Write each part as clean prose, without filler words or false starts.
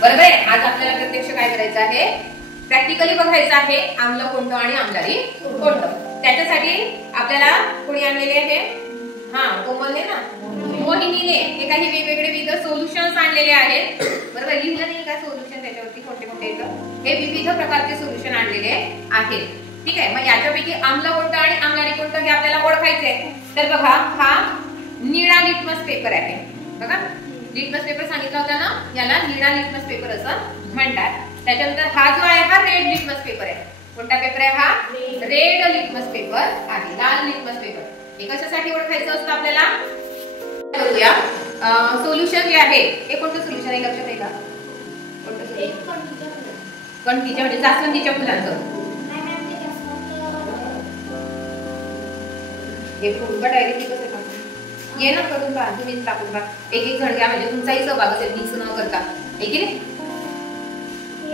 बरोबर आहे। आज आपल्याला प्रत्यक्ष काय करायचं आहे, प्रॅक्टिकली बघायचं आहे आम्ल कोणतं आणि आम्लारी कोणतं। त्याच्यासाठी आपल्याला कोणी आणलेले आहे, कोमलने ना, मोहिनीने हे काही वेगवेगळे विविध सोल्युशन्स आणलेले आहेत। बरोबर, लिहिलं नाही का सोल्युशन त्याच्यावरती कोणते कोणते येतं, हे विविध प्रकारचे सोल्युशन आणलेले आहेत। ठीक आहे, मग याच्यापैकी आम्ल कोणतं आणि आम्लारी कोणतं हे आपल्याला ओळखायचं आहे। तर बघा, हा निळा लिटमस पेपर आहे। बघा, लिटमस पेपर सांगितला होता ना, याला निळा लिटमस पेपर असं म्हणतात। त्याच्यानंतर हा जो आहे हा रेड लिटमस पेपर आहे। कोणता पेपर आहे हा? रेड लिटमस पेपर आहे, लाल लिटमस पेपर। हे कशासाठी ओळखायचं असतं आपल्याला? बघूया, सोल्युशन जे आहे हे कोणतं सोल्युशन आहे, लक्षात आहे का? कोणतं सोल्युशन? कंठीच्या म्हणजे जास्वंदीच्या फुलांचं। हे फुलका डायरेक्टली कसं टाकू? ये ना करून पहा, तुम्हीच टाकून पहा, एक एक जण घ्या, म्हणजे तुमचाही सहभाग असेल, मिक्स न करता। आहे की नाही?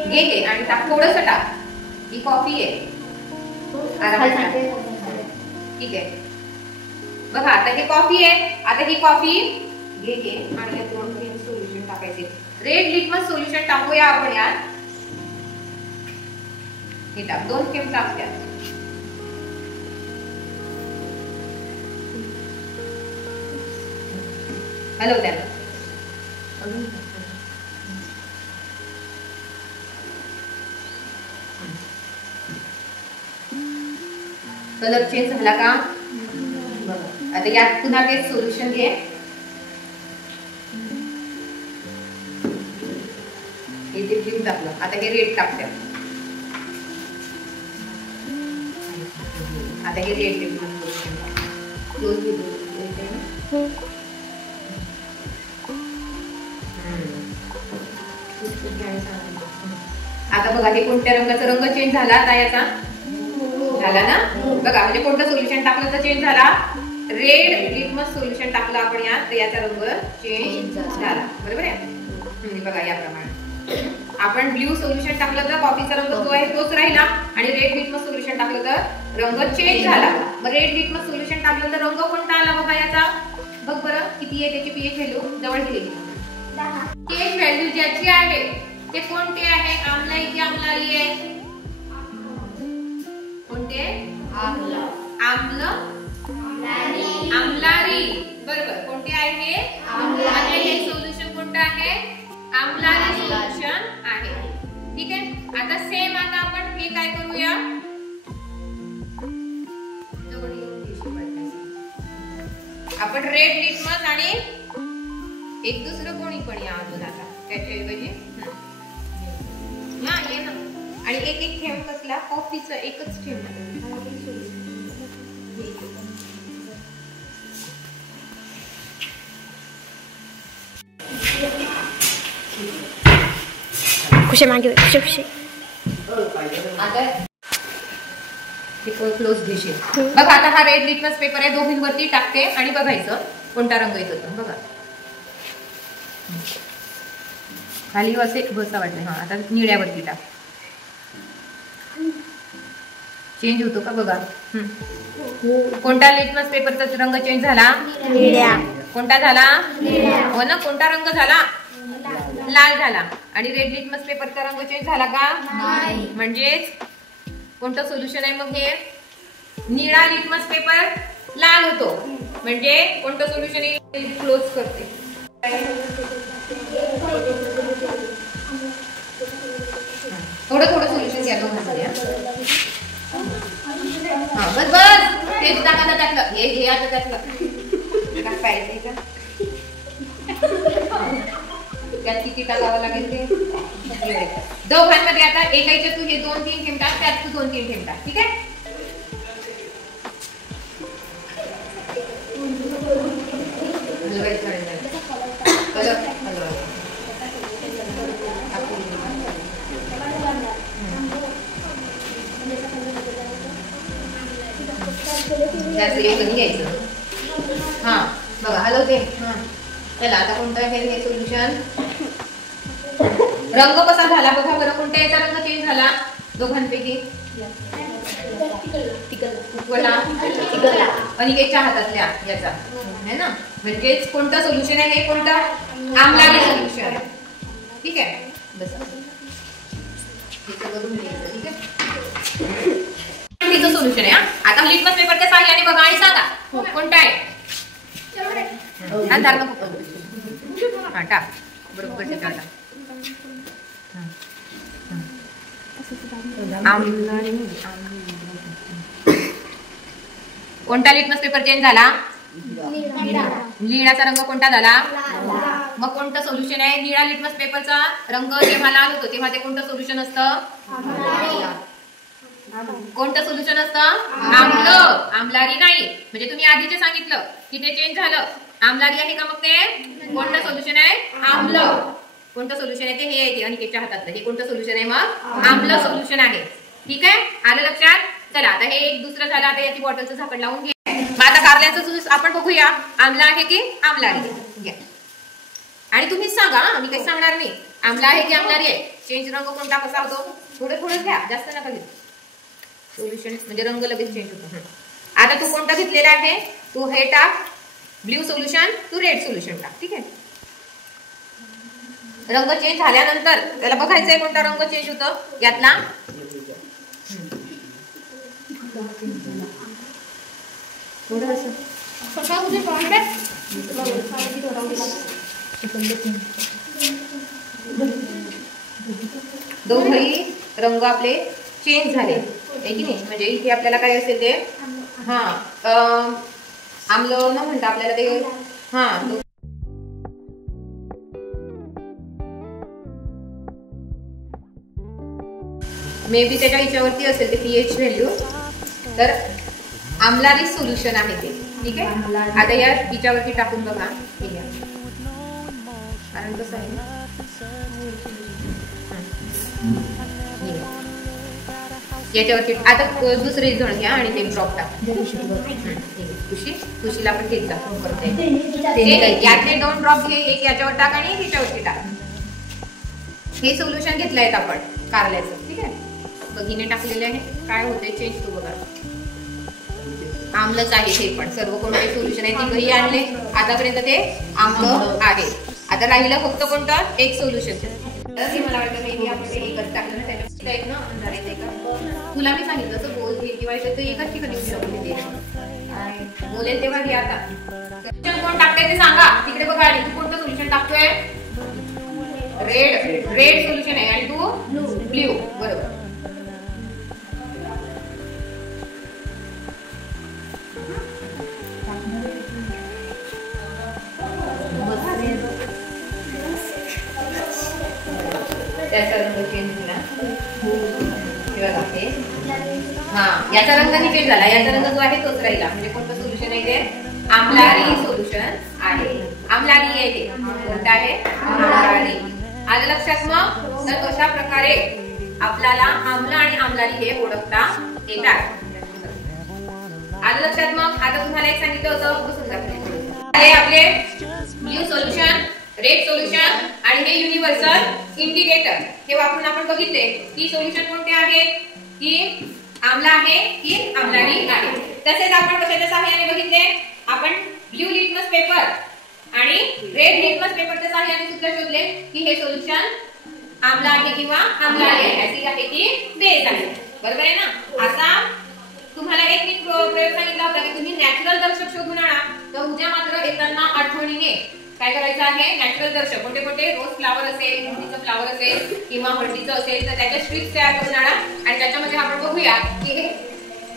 घे आणि टाक, थोडंसं टाक। ही कॉफी आहे, ठीक आहे। बघा, आता ही कॉफी आहे, आता ही कॉफी घे आणि यात 2 थेंब सोल्युशन टाकायचे। रेड लिटमस सोल्युशन टाकूया आपण यात। हे टाक, 2 थेंब टाक त्यात। हॅलो त्याला कलर चेंज झाला का? आता यात पुन्हा ते सोल्युशन घे, इथे घेऊन टाकलं। आता हे रेड टाकते, आता हे रेड आता बघा, हे कोणत्या रंगाचा रंग चेंज झाला आता याचा? झाला ना? बघा, म्हणजे कोणतं सोल्युशन टाकलं तर चेंज झाला? रेड लिटमस सोल्युशन टाकलं आपण यात, तर याचा रंग चेंज झाला। बरोबर आहे? बघा, याप्रमाणे आपण ब्ल्यू सोल्युशन टाकलं तर कॉफीचा रंग जो आहे तोच राहिला, आणि रेड लिटमस सोल्युशन टाकलं तर रंग चेंज झाला। मग रेड लिटमस सोल्युशन टाकलं तर रंग कोणता आला बघा याचा? बघ बरं, किती आहे त्याची पीएच व्हॅल्यू? जवळ गेली। पीएच व्हॅल्यू ज्याची आहे ते कोणते आहे? आम्लारी की आम्लारी आहे? कोणते? आम्ल, आम्लारी। बरोबर, कोणते आहे? आम्लारी। हे सोल्युशन कोणतं आहे? आम्लारी सोल्युशन आहे। ठीक आहे, आता सेम आता आपण हे काय करूया, आपण रेड लिटमस आणि एक दुसरं कोणी पण या अजून आता त्याच्याऐवजी ये ना, आणि एक थेंब कसला? कॉफीचं एकच थेंब। खुशी मागे खुशी आता क्लोज घेशील। बघा, आता हा रेड लिटमस पेपर आहे, दोघींवरती टाकते आणि बघायचं कोणता रंग येतो तो। बघा, खाली असे बसा वाटले। आता निळ्यावरती टाक, चेंज होतो का? बघा, कोणता लिटमस पेपरचा रंग चेंज झाला? निळ्या। कोणता झाला? हो ना, कोणता रंग झाला? लाल झाला। आणि रेड लिटमस पेपरचा रंग चेंज झाला का? नाही। म्हणजेच कोणतं सोल्युशन आहे मग हे? निळा लिटमस पेपर लाल होतो, म्हणजे कोणतं सोल्युशन आहे? क्लोज करते। थोडं थोडं सोल्युशन घ्या दोघांमध्ये। बस तेच टाकायचं त्यातलं, हे घे आता त्यातलं पाहिजे का? त्यात किती टाकावं लागेल ते दोघांमध्ये। आता एकाच्या तू हे 2-3 थेंब टाक, त्यात तू 2-3 थेंब टाक। ठीक आहे, घ्यायचं। बघा, हलवते। चला, आता कोणतं आहे हे सोल्युशन? रंग कसा झाला बघा बरं, कोणत्या याचा रंग चेंज झाला दोघांपैकी? अनिकेतच्या हातातल्या याचा आहे ना, म्हणजेच कोणतं सोल्युशन आहे हे, कोणतं आम्लारी सोल्युशन आहे. ठीक आहे, बस तिचं सोल्युशन आहे. आता लिटमस पेपरच्या साहाय्याने बघा आणि सांगा कोणतं आहे. टाक बरोबर कोणता लिटमस पेपर चेंज झाला. निळाचा रंग कोणता झाला. मग कोणतं सोल्युशन आहे. निळा लिटमस पेपरचा रंग जेव्हा लाल होतो तेव्हा ते कोणतं सोल्युशन असतं. कोणतं सोल्युशन असतं. आम्ल. आम्लारी नाही. म्हणजे तुम्ही आधीचे सांगितलं की ते चेंज झालं. आम्लारी आहे का. मग ते कोणतं सोल्युशन आहे. आम्ल. कोणतं सोल्युशन आहे ते हे आहे अनिकेतच्या हातातलं. हे कोणतं सोल्युशन आहे. मग आम्ल सोल्युशन आहे. ठीक आहे, आलं लक्षात. चला आता हे एक दुसरं झालं. आता याची बॉटलचं झाकण लावून घे. मग आता कारल्याचं ज्यूस आपण बघूया. आम्ल आहे की आम्लारी घ्या आणि तुम्हीच सांगा. मी काही सांगणार नाही. आम्ल आहे की आम्लारी आहे. चेंज रंग कोणता कसा होतो. थोडं थोडं घ्या, जास्त नका घेऊ. सोल्युशन म्हणजे रंग लगेच चेंज होतो. आता तू कोणता घेतलेला आहे. तू हे टाक ब्ल्यू सोल्युशन, तू रेड सोल्युशन टाक. ठीक आहे, रंग चेंज झाल्यानंतर त्याला बघायचंय कोणता रंग चेंज होतो यातला. दोन्ही रंग आपले चेंज झाले आहे की नाही. म्हणजे इथे आपल्याला काय असेल ते आम्ल न म्हणता आपल्याला ते मे बी त्याच्या हिच्यावरती असेल ते पीएच व्हॅल्यू. तर आम्लारी सोल्युशन आहे ते. ठीक आहे, आता या हिच्यावरती टाकून बघा. कारण कसं आहे याच्यावरती. आता दुसरे जण घ्या आणि ते ड्रॉप टाका. खुशीला पण घेतला यातले 2 ड्रॉप घे. एक याच्यावर टाक आणि ह्याच्यावरती टाक. हे सोल्युशन घेतलं आहे आपण कारल्याचं. ठीक आहे, बघीने टाकलेले आहे. काय होते चेंज तू बघा. आम्लच आहे. हे पण सर्व कोणते सोल्युशन आहे ते घरी आणले. आतापर्यंत ते आम्ल आहे. आता राहिलं फक्त कोणतं एक सोल्युशन. मला वाटतं मेबी आपण ते एकच टाकलं ना त्याच्या एक ना अंधार येते का. तुला मी सांगितलं असं बोल घे किंवा एकाच ठिकाणी बोलेल तेव्हा घे. आता कोण टाकतंय ते सांगा. तिकडे बघा. आणि तू कोणतं सोल्युशन टाकतोय. रेड सोल्युशन आहे आणि तू ब्ल्यू. बरोबर. त्याचा रंग चेंज झाला. याचा रंग नाही चेंज झाला. याचा रंग जो आहे तोच राहिला. म्हणजे कोणतं सोल्युशन आहे ते आम्लारी सोल्युशन आहे. आम्लारी आहे ते कोणतं आहे. आम्लारी. आलं लक्षात. मग तर अशा प्रकारे आपल्याला आम्ल आणि आम्लारी हे ओळखता येतात. आलं लक्षात. मग आता तुम्हाला एक सांगितलं होतं बसून जातं. हे आपले ब्ल्यू सोल्युशन, रेड सोल्युशन आणि हे युनिव्हर्सल इंडिकेटर. हे वापरून आपण बघितले की सोल्युशन कोणते आहेत. की आम्ल आहे की आम्लारी आहे. तसेच आपण कशाच्या सहाय्याने बघितले. आपण ब्ल्यू लिटमस पेपर आणि रेड लिटमस पेपरच्या सहाय्याने सुद्धा शोधले की हे सोल्युशन आम्ल आहे किंवा आम्लारी आहे. ऍसिड आहे की बेस आहे. बरोबर आहे ना. आता तुम्हाला एक मी प्रयोग सांगितला होता की तुम्ही नॅचरल दर्शक शोधून आणा. तर उद्या मात्र येताना आठवणीने काय करायचं आहे. नॅचरल दर्शक कोणते कोणते. रोज फ्लावर असेल, मेहंदीचं फ्लावर असेल किंवा हळदीचं असेल तर त्याच्या स्ट्रिप्स तयार करून आणा. आणि त्याच्यामध्ये आपण बघूया की हे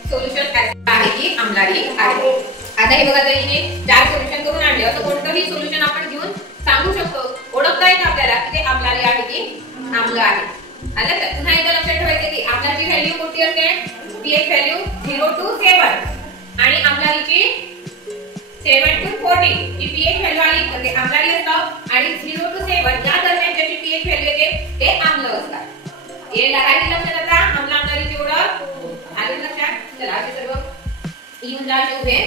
सोल्युशन आहे की आम्लारी आहे. आता हे बघा तरी हिने 4 सोल्युशन करून आणले. असं कोणतंही सोल्युशन आपण घेऊन सांगू शकतो. ओळखता येतं आपल्याला की ते आम्लारी आहे की आम्ल आहे. आता पुन्हा एकदा लक्षात ठेवायचं की आम्लाची व्हॅल्यू कोणती असते. पीएच व्हॅल्यू 0 to 7 आणि आम्लारीची 7 to 14. जी पीएच व्हॅल्यू आली ते आम्लारी असतात आणि 0 to 7 या दरम्यान ज्याची पीएच व्हॅल्यू येते ते आम्ल असतात. हे राहिलं लक्षात. आता आम्ल आम्लारीची ओळख आली लक्षात. चला असे सर्व लिहून जा. उभे